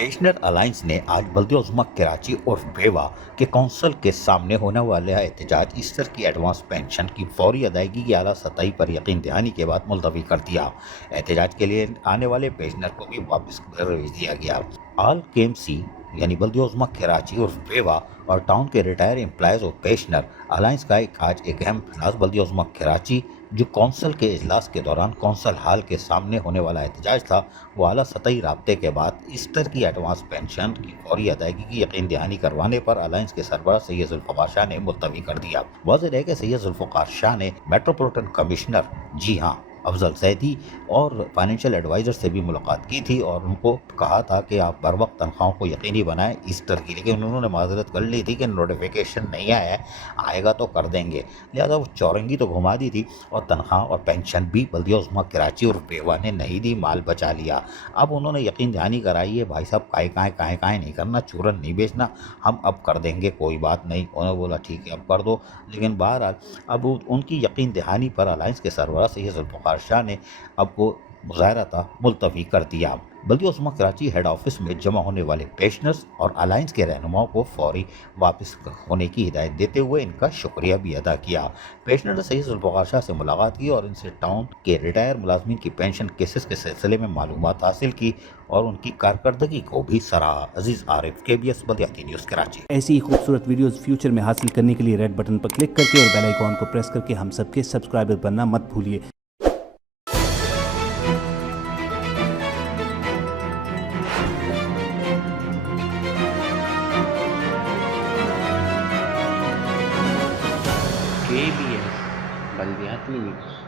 Pensioner alliance ने आज बल्दिया-उज़्मा कराची और बेवा के कौंसिल के सामने होने वाला एहतजाज ईस्टर की एडवांस पेंशन की फौरी अदायगी की आला सतही पर यकीन दहानी के बाद मुलतवी कर दिया। एहतजाज के लिए आने वाले पेंशनर को भी वापस घर भेज दिया गया। आल केएमसी यानी बल्दिया-उज़्मा कराची और बेवा और टाउन के रिटायर एम्प्लॉयज़ और पेंशनर अलायंस का आज एक अहम इजलास बल्दिया-उज़्मा कराची जो कौंसिल के इजलास के दौरान कौंसिल हाल के सामने होने वाला एहतजाज था, वो आला सतही राब्ते के बाद ईस्टर की एडवांस पेंशन की फौरी अदायगी की यकीन दहानी करवाने पर अलायंस के सरबराह सैयद ज़ुल्फ़िकार शाह ने मुलतवी कर दिया। वाज़ेह है कि सैयद ज़ुल्फ़िकार शाह ने मेट्रोपॉलिटन कमिश्नर जी हाँ अफजल सैदी और फाइनेंशियल एडवाइज़र से भी मुलाकात की थी और उनको कहा था कि आप बर वक्त तनख्वाहों को यकीनी बनाएं ईस्टर की, लेकिन उन्होंने माजरत कर ली थी कि नोटिफिकेशन नहीं आया है, आएगा तो कर देंगे। लिहाजा वो चौरंगी तो घुमा दी थी और तनख्वाह और पेंशन भी बल्दिया-उज़्मा कराची और बेवा ने नहीं दी, माल बचा लिया। अब उन्होंने यकीन दहानी कराई है, भाई साहब काहे नहीं करना, चूरन नहीं बेचना, हम अब कर देंगे, कोई बात नहीं। उन्होंने बोला ठीक है अब कर दो, लेकिन बहरहाल अब उनकी यकीन दहानी पर अलायंस के सरबराह सैयद ज़ुल्फ़िकार शाह ने अब वो मुज़ाहरा मुलतवी कर दिया। बल्दिया-उज़्मा कराची हेड ऑफिस में जमा होने वाले पेंशनर्स और अलायंस के रहनुमाओं को फौरी वापस होने की हिदायत देते हुए इनका शुक्रिया भी अदा किया। पेंशनर ने सैयद ज़ुल्फ़िकार शाह से मुलाकात की और इनसे टाउन के रिटायर मुलाजमीन की पेंशन केसेस के सिलसिले में मालूमात हासिल की और उनकी कारकर्दगी को भी सराहा। अजीज़ आरिफ, KBS बल्दियाती न्यूज़ कराची। ऐसी ही खूबसूरत वीडियोस फ्यूचर में हासिल करने के लिए रेड बटन पर क्लिक करके और बेल आइकॉन को प्रेस करके हम सबके सब्सक्राइबर बनना मत भूलिए। KBS बल्दियाती न्यूज़।